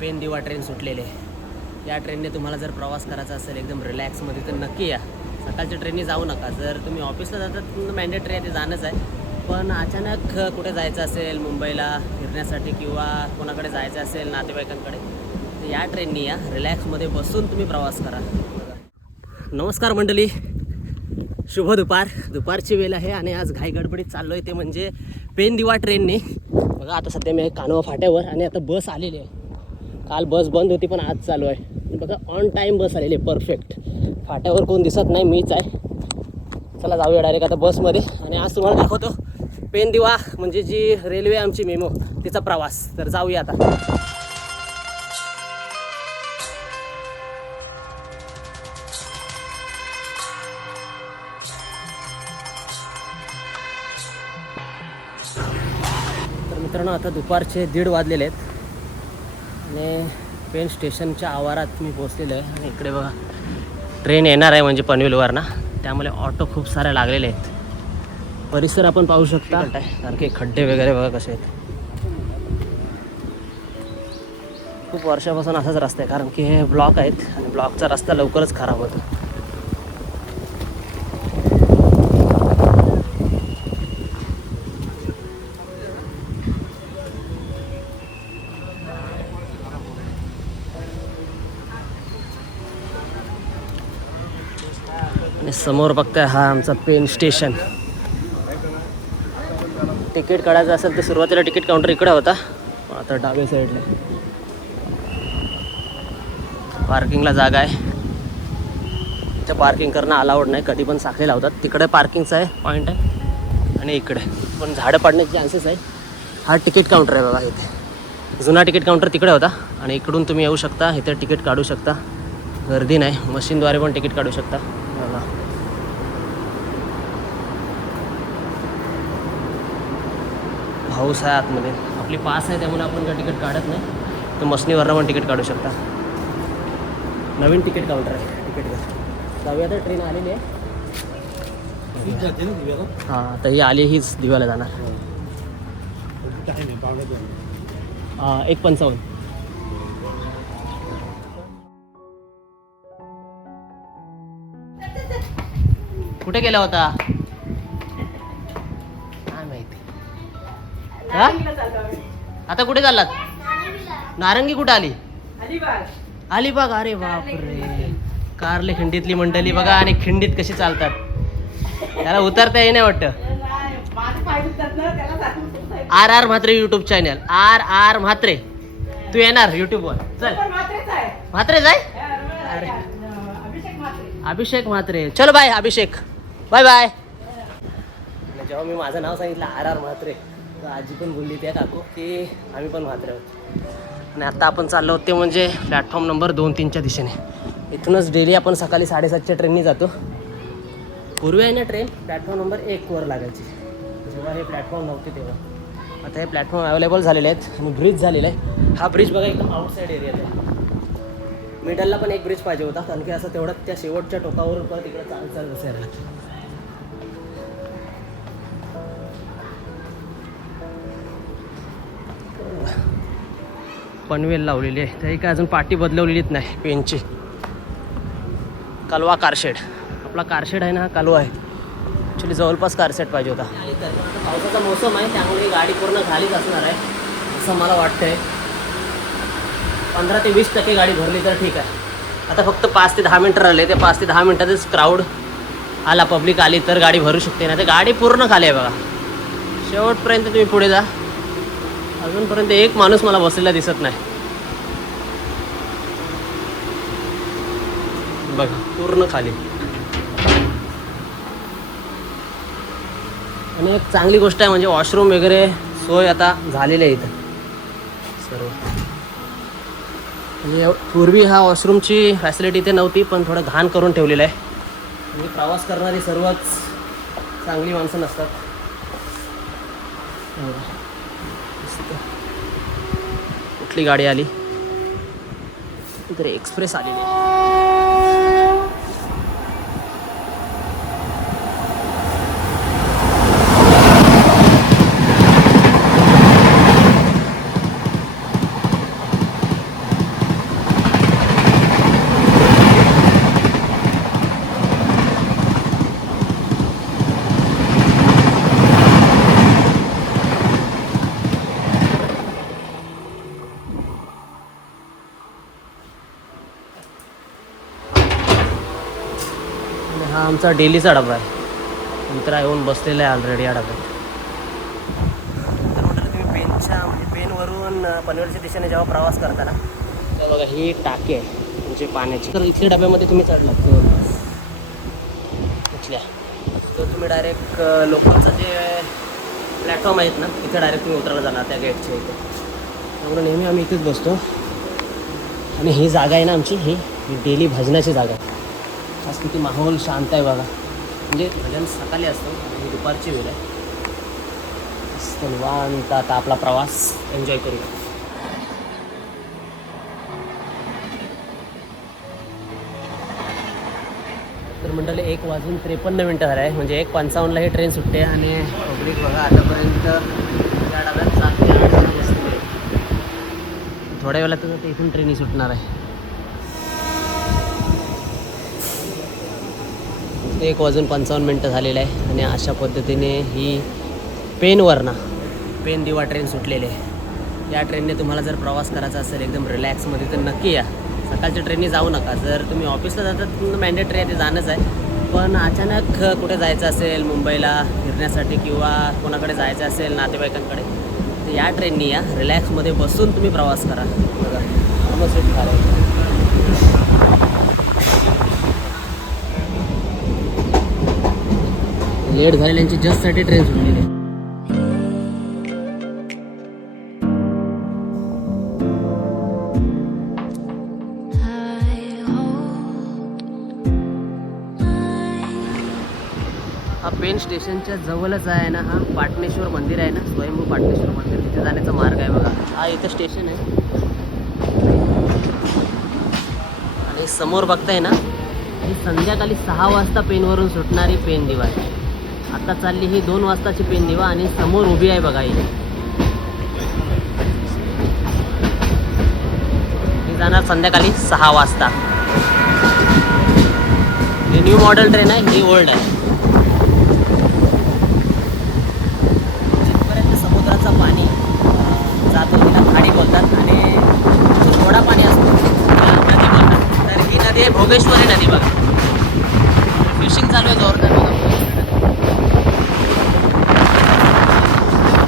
Pen दिवा train सुटलेली आहे. या ट्रेनने तुम्हाला जर प्रवास करायचा असेल एकदम रिलॅक्समध्ये तर नक्की या. सकाळच्या ट्रेनने जाऊ नका. जर तुम्ही ऑफिसला जातात मॅन्डेटरी आहे ते जाणंच आहे. पण अचानक कुठे जायचं असेल मुंबईला फिरण्यासाठी किंवा कोणाकडे जायचं असेल नातेवाईकांकडे तर या ट्रेननी या. रिलॅक्समध्ये बसून तुम्ही प्रवास करा. नमस्कार मंडळी. शुभ दुपार. दुपारची वेळ आहे आणि आज घाई गडबडीत चाललो आहे ते म्हणजे पेन दिवा ट्रेनने बघा आता सध्या मी कानवा फाट्यावर आणि आता बस आलेली आहे. काल बस बंद होती पण आज चालू आहे. बघा ऑन टाईम बस आलेली आहे परफेक्ट फाट्यावर कोण दिसत नाही मीच आहे. चला जाऊया डायरेक्ट आता बसमध्ये. आणि आज तुम्हाला दाखवतो पेन दिवा म्हणजे जी रेल्वे आमची मेमो तिचा प्रवास. तर जाऊया आता. तर मित्रांनो आता दुपारचे दीड वाजलेले आहेत. आणि ट्रेन स्टेशनच्या आवारात मी पोचलेलो आहे. आणि इकडे बघा ट्रेन येणार आहे म्हणजे पनवेलवर ना त्यामुळे ऑटो खूप सारे लागलेले आहेत. परिसर आपण पाहू शकता. कारण की खड्डे वगैरे बघा कसे आहेत. खूप वर्षापासून असाच रस्ता आहे. कारण की हे ब्लॉक आहेत आणि ब्लॉकचा रस्ता लवकरच खराब होतो. आणि समोर बघताय हा आमचा पेन स्टेशन तिकीट काढायचं असेल तर सुरुवातीला तिकीट काउंटर इकडे होता. पण आता डाव्या साईडला पार्किंगला जागा आहे. इथे पार्किंग करणं अलाउड नाही. कधी पण साखळी लावतात. तिकडे पार्किंगचा आहे. पॉईंट आहे. आणि इकडे. पण झाडं पाडण्याचे चान्सेस आहे. हा तिकीट काउंटर आहे बघा इथे. जुना तिकीट काउंटर तिकडे होता. आणि इकडून तुम्ही येऊ शकता. इथे तिकीट काढू शकता. गर्दी नाही. मशीनद्वारे पण तिकीट काढू शकता बघा हाऊस आहे आतमध्ये. आपली पास आहे त्यामुळे आपण काय तिकीट काढत नाही. तर मशनीवरनं पण तिकीट काढू शकता. नवीन तिकीट काउंटर आहे. तिकीट घ्या. जाऊया तर ट्रेन आलेली आहे. हां तर ही आली हीच दिव्याला जाणार. एक पंचावन्न. कुठे गेला होता? हा? आता कुठे चाललात? नारंगी कुठे आली? अलिबाग अरे बापरे. कारले खिंडीतली मंडळी बघा आणि खिंडीत कशी चालतात. त्याला उतरता येईना वाटतं. R R Mhatre YouTube channel R R Mhatre. तू येणार युट्यूबवर चल. म्हात्रे जाय? अरे. अभिषेक म्हात्रे. चलो बाय अभिषेक. Bye bye. जेव्हा मी माझं नाव सांगितलं आर आर म्हात्रे. तर आजी पण बोलली त्या काकू की आम्ही पण म्हात्रे आहोत. आणि आता आपण चाललो होते म्हणजे प्लॅटफॉर्म नंबर दोन तीनच्या दिशेने. इथूनच डेली आपण सकाळी साडेसातच्या ट्रेननी जातो. पूर्वी आहे ना ट्रेन प्लॅटफॉर्म नंबर एकवर लागायची. जेव्हा हे प्लॅटफॉर्म नव्हते तेव्हा. आता हे प्लॅटफॉर्म अवेलेबल झालेले आहेत आणि ब्रिज झालेला आहे. हा ब्रिज बघा एकदम आउटसाईड एरियात आहे. मिडलला पण एक ब्रिज पाहिजे होता कारण की असं तेवढं त्या शेवटच्या टोकावर परत तिकडे चालत चालत बसायला पनवेल लावलेली आहे. तरी काय अजून पाटी बदलवलेलीच नाही पेनची. कालवा कारशेड आपला कारशेड आहे ना हा कालवा आहे. ॲक्च्युली जवळपास कारशेड पाहिजे होता. पावसाचा मोसम आहे त्यामुळे ही गाडी पूर्ण खालीच असणार आहे असं मला वाटतंय. पंधरा ते वीस टक्के गाडी भरली तर ठीक आहे. आता फक्त पाच ते दहा मिनटं राहिले ते पाच ते दहा मिनटातच क्राऊड आला पब्लिक आली तर गाडी भरू शकते. ना तर गाडी पूर्ण खाली आहे बघा. शेवटपर्यंत तुम्ही पुढे जा. अजूनपर्यंत एक माणूस मला बसलेला दिसत नाही. बघा पूर्ण खाली. आणि एक चांगली गोष्ट आहे म्हणजे वॉशरूम वगैरे सोय आता झालेली आहे इथं. सर्व. म्हणजे पूर्वी हा वॉशरूमची फॅसिलिटी इथे नव्हती पण थोडं घाण करून ठेवलेलं आहे. म्हणजे प्रवास करणारी सर्वच चांगली माणसं नसतात हे बघा. मस्त. कुठली गाडी आली. इकडे एक्सप्रेस आलेली आहे हा आमचा डेलीचा डबा आहे. मित्रा येऊन बसलेला आहे ऑलरेडी या डब्यात. तर म्हटलं तुम्ही पेनच्या म्हणजे पेनवरून पनवेलच्या दिशेने जेव्हा प्रवास करता ना तर बघा ही टाकी आहे म्हणजे पाण्याची. तर इथल्या डब्यामध्ये तुम्ही चढलात इथल्या. तर तुम्ही डायरेक्ट लोकलचं जे प्लॅटफॉर्म आहेत ना तिथे डायरेक्ट तुम्ही उतरायला जाणार त्या गेटच्या इथे. त्यामुळे नेहमी आम्ही इथेच बसतो. आणि ही जागा आहे ना आमची ही डेली भजनाची जागा आहे. आज किती माहोल शांत आहे बघा. म्हणजे भजन सकाळी असतं आणि दुपारची वेळ आहे. निवांत आता आपला प्रवास एन्जॉय करूया. तर मंडळी एक वाजून त्रेपन्न मिनटं झालं आहे. म्हणजे एक पंचावन्नला ही ट्रेन सुटते आणि पब्लिक बघा आतापर्यंत या डब्यात सात ते आठ थोड्या वेळात तर इथून ट्रेनही सुटणार आहे. एक वाजून पंचावन्न मिनटं झालेलं आहे आणि अशा पद्धतीने ही पेनवरना पेन दिवा ट्रेन सुटलेली आहे. या ट्रेनने तुम्हाला जर प्रवास करायचा असेल एकदम रिलॅक्समध्ये तर नक्की या. सकाळच्या ट्रेनने जाऊ नका. जर तुम्ही ऑफिसला जातात मॅन्डेटरी आहे ते जाणंच आहे. पण अचानक कुठे जायचं असेल मुंबईला फिरण्यासाठी किंवा कोणाकडे जायचं असेल नातेवाईकांकडे तर या ट्रेननी या. रिलॅक्समध्ये बसून तुम्ही प्रवास करा. बघा. मग लेट झालेल्यांची जस्टसाठी ट्रेन सुटलेली आहे हा पेन स्टेशनच्या जवळच आहे ना हा पाटणेश्वर मंदिर आहे ना स्वयंभू पाटणेश्वर मंदिर. तिथे जाण्याचा मार्ग आहे बघा. हा इथं स्टेशन आहे. आणि समोर बघताय ना ही संध्याकाळी सहा वाजता पेनवरून सुटणारी पेन दिवाळी. आहे आता चालली ही दोन वाजताची पेन दिवा आणि समोर उभी आहे बघा ही. जाणार संध्याकाळी सहा वाजता. ही न्यू मॉडेल ट्रेन आहे ही ओल्ड आहे. जिथपर्यंत समुद्राचं पाणी जातो तिला खाडी बोलतात आणि थोडा पाणी असतो नदी बोलतात. तर ही नदी आहे भोगेश्वरी नदी बघा. फिशिंग चालू आहे जोरदार बघा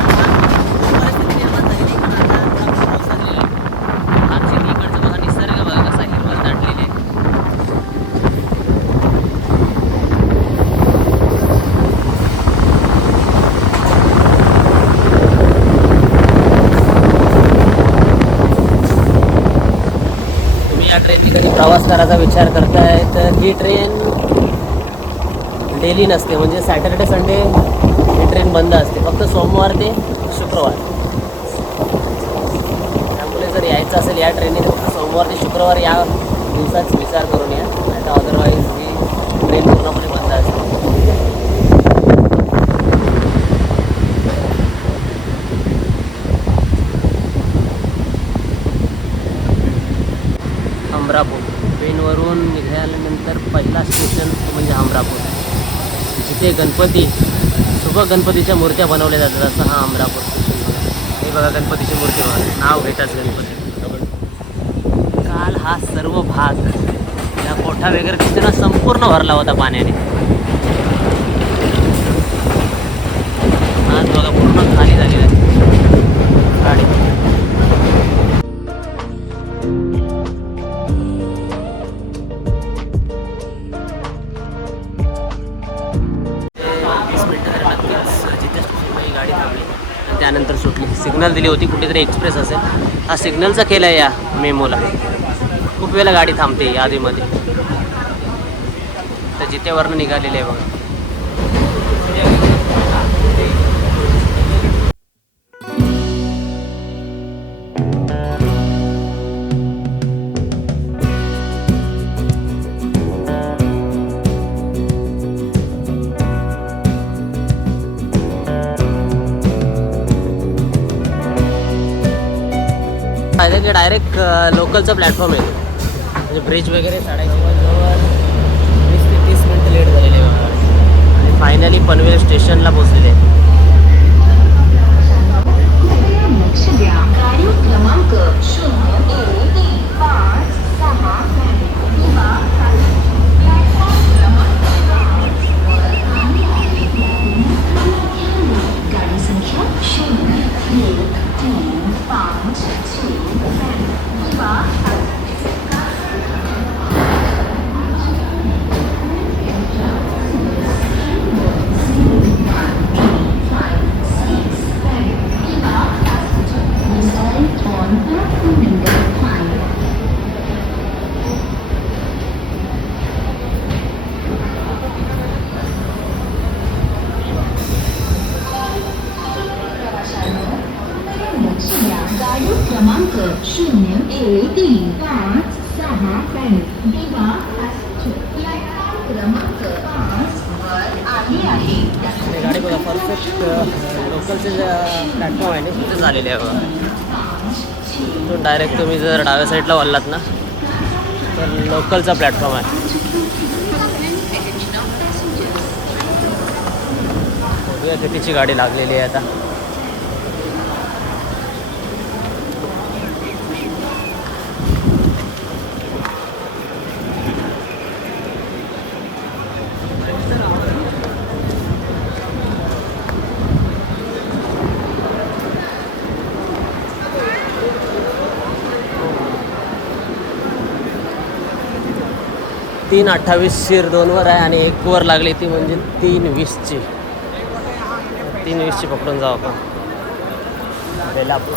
परिस्थिती निर्माण झालेली आहे, पण आता आता पाऊस झालेला आहे. आमच्या इकडचं बघा निसर्ग बघा कसा हिरवळ दाटलेली आहे तुम्ही या ट्रेनने कधी प्रवास करायचा विचार करताय तर ही ट्रेन डेली नसते. म्हणजे सॅटर्डे संडे ही ट्रेन बंद असते. फक्त सोमवार ते शुक्रवार. त्यामुळे जर यायचं असेल या ट्रेनने तर फक्त सोमवार ते शुक्रवार या दिवसाच विचार करून या. नाही तर अदरवाईज ही ट्रेन पूर्णपणे बंद असते हमरापूर आल्यानंतर पहिला स्टेशन म्हणजे हमरापूर जिथे गणपती शुभ गणपतीच्या मूर्त्या बनवल्या जातात असं हा अमरापूर स्टेशन हे बघा गणपतीची मूर्ती बघा. नाव घेताच गणपती. काल हा सर्व भाग या कोठा वगैरे तिथे ना संपूर्ण भरला होता पाण्याने. आज बघा पूर्ण खाली झालेला आहे. गाडी. सिग्नल दिली होती कुठेतरी एक्सप्रेस असेल. हा सिग्नलचा खेळ आहे या मेमोला. खूप वेळेला गाडी थांबते यादीमध्ये तर जिथे वरनं निघालेले आहे बघा. की डायरेक्ट लोकलचा प्लॅटफॉर्म आहे तो. म्हणजे ब्रिज वगैरे चढायची जवळ वीस ते तीस मिनटं लेट झालेले. आणि फायनली पनवेल स्टेशनला पोहोचलेले सहा पॅन्ट गाडी बघा परफेक्ट लोकलचे जे प्लॅटफॉर्म आहे ना तिथे झालेले आहे बघा. तो डायरेक्ट तुम्ही जर डाव्या साईडला वळलात ना तर लोकलचा प्लॅटफॉर्म आहे. बघूया कितीची गाडी लागलेली आहे आता. तीन अठ्ठावीस शिर दोनवर आहे आणि एक वर लागली ती म्हणजे तीन वीसची. तीन वीसची पकडून जाऊ आपण. बेलापूर.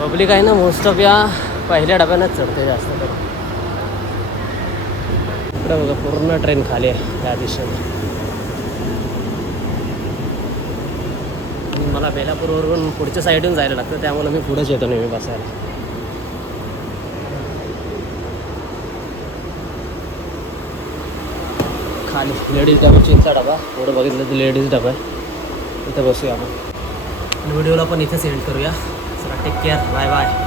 पब्लिक आहे ना मोस्ट ऑफ या पहिल्या डब्यानंच चढते जास्त करून. इकडे बघा पूर्ण ट्रेन खाली आहे त्या दिशेने. मला बेलापूरवरून पुढच्या साईडून जायला लागतं त्यामुळे मी पुढेच येतो नेहमी बसायला. आणि लेडीज डबा चीनचा डबा. एवढं बघितलं तर लेडीज डबा आहे. इथं बसूया आपण. आणि व्हिडिओला पण इथेच एंड करूया. चला टेक केअर बाय बाय